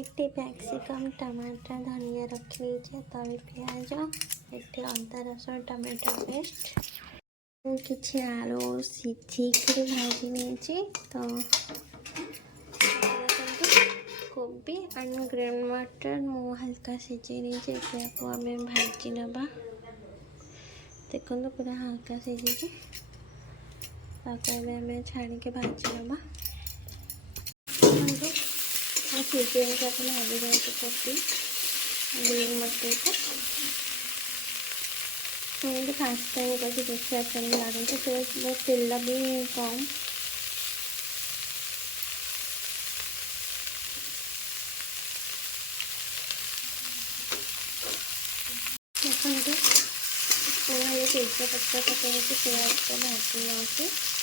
ये कैप्सिकम टमाटर धनिया रखी तले पिज ये अदा रसुण टमाटो पेस्ट किसी आलू सिझिक भाजी नहीं तो कोबी एंड ग्रीन मटर मु हल्का सिझे नहीं आम भाजी नवा देखो पूरा हल्का सिझी आम छाणी के भाजी नवा सिझे को भाजी जाए कोबी ग्रीन मटर को मुझे फास्ट टाइम करके देखा केमी लगे तो तेल भी कम देखते ये तेज पत्ता पकड़ प्याज को भाजी नौ देखते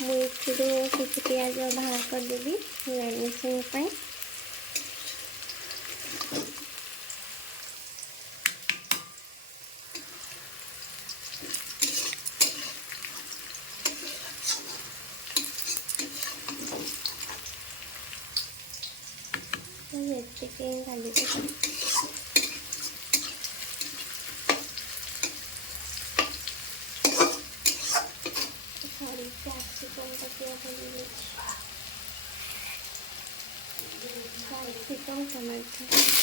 मुझे किसी प्याज बाहर करदेवी गार्निशिंग खाली कैप्सिकम कैप्सिकम टमाटर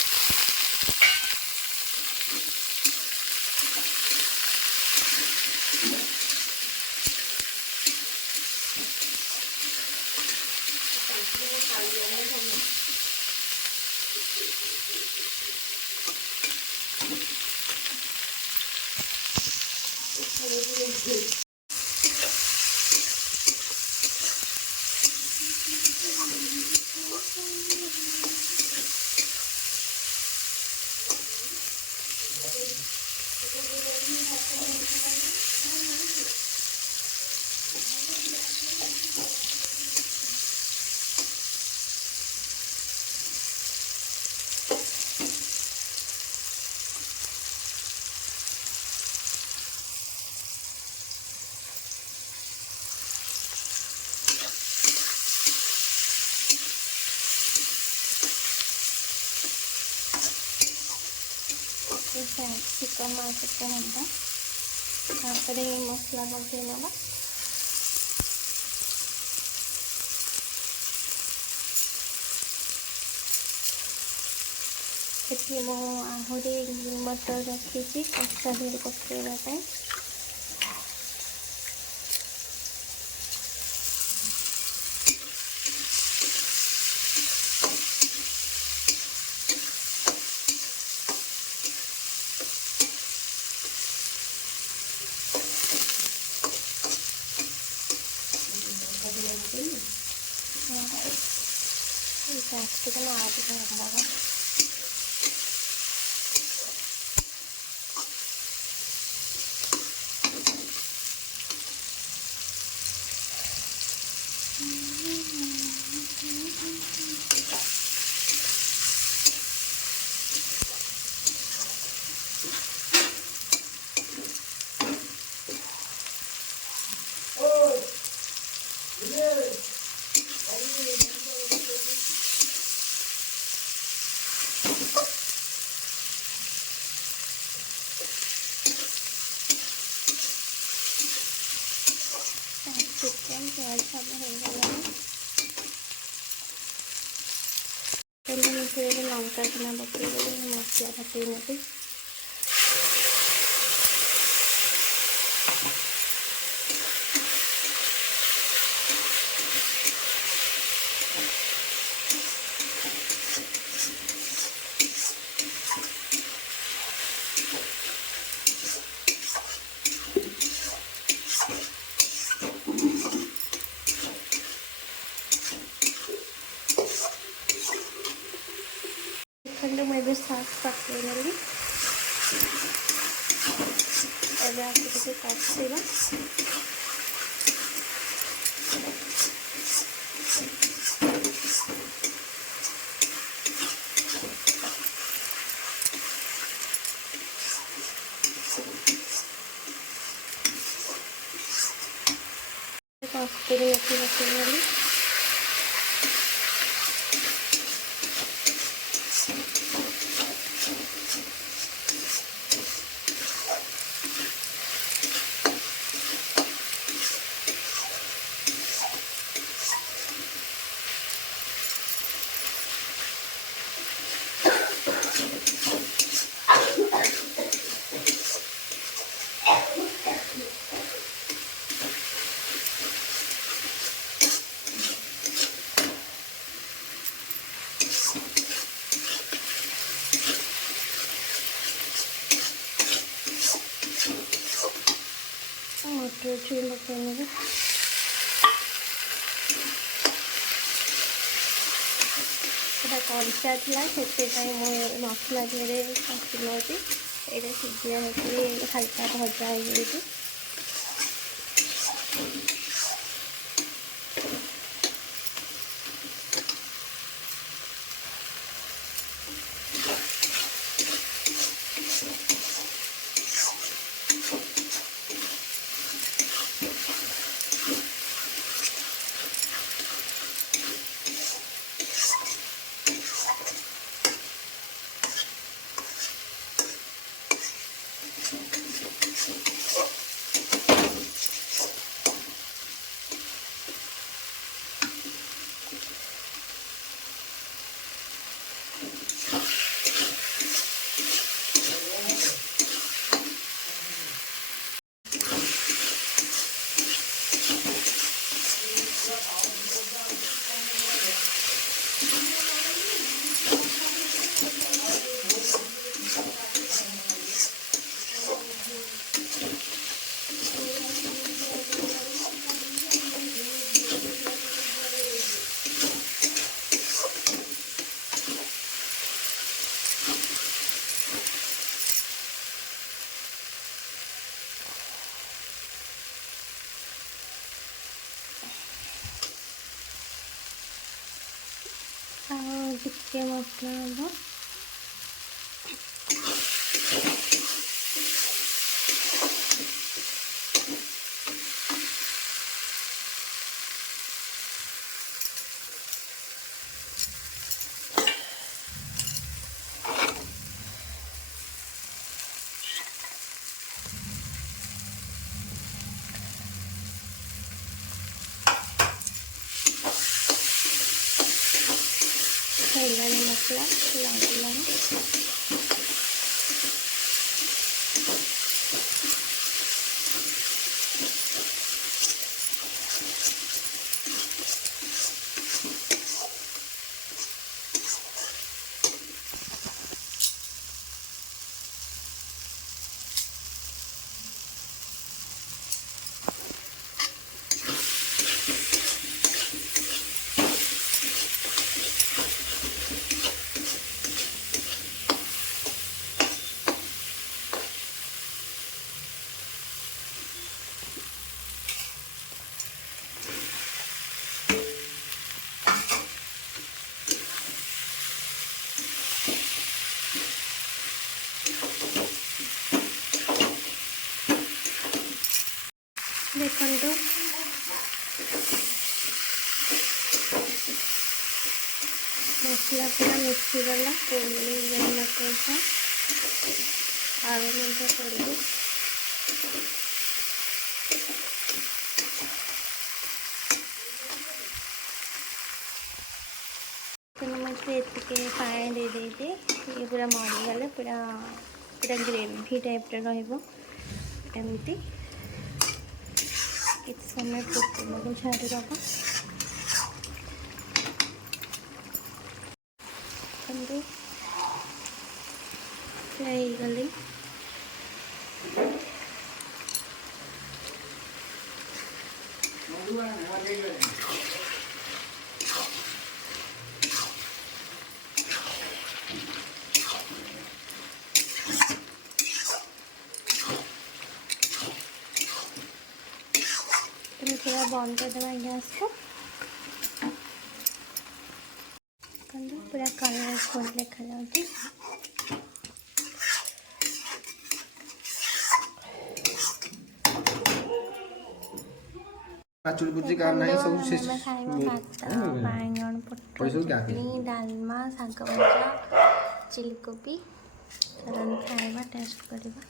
कैप्सिकम आसते हम मसला पकईनवा ये आहरी ग्रीन मटर रखी कच्चा धीरे पकड़ापी कैप्सिकम आदि करना चिकन प्याज सब हो लंका चना पकड़ मसला पकई नेबी ଏବେ ଆକୁ ଟିକେ କଷିବା। କସ୍ତୁରୀ ମେଥି ପକେଇଗଲି। मटर छुई पकेइबे। कंचा था से मसला धीरे कषि नौची ये सीझा हल्का भजा हो। टिके मसला हम मसला लाग देखो मसला पूरा मिसीगला मटर सा आलू मंटा पड़े ये पानी दे देते ये पूरा मरीगले पूरा पूरा ग्रेवी टाइप रमती किसी समय फुटने को छाड़ीदबा गली बंद करदे गैस को पूरा कलरफुल देखा जाऊँगी। चुलबुची काम नहीं सब से भात बैंगन पोटल चटनी डालमा शाग भजा चिली कोबी चलन खाइबा टेस्ट करबा।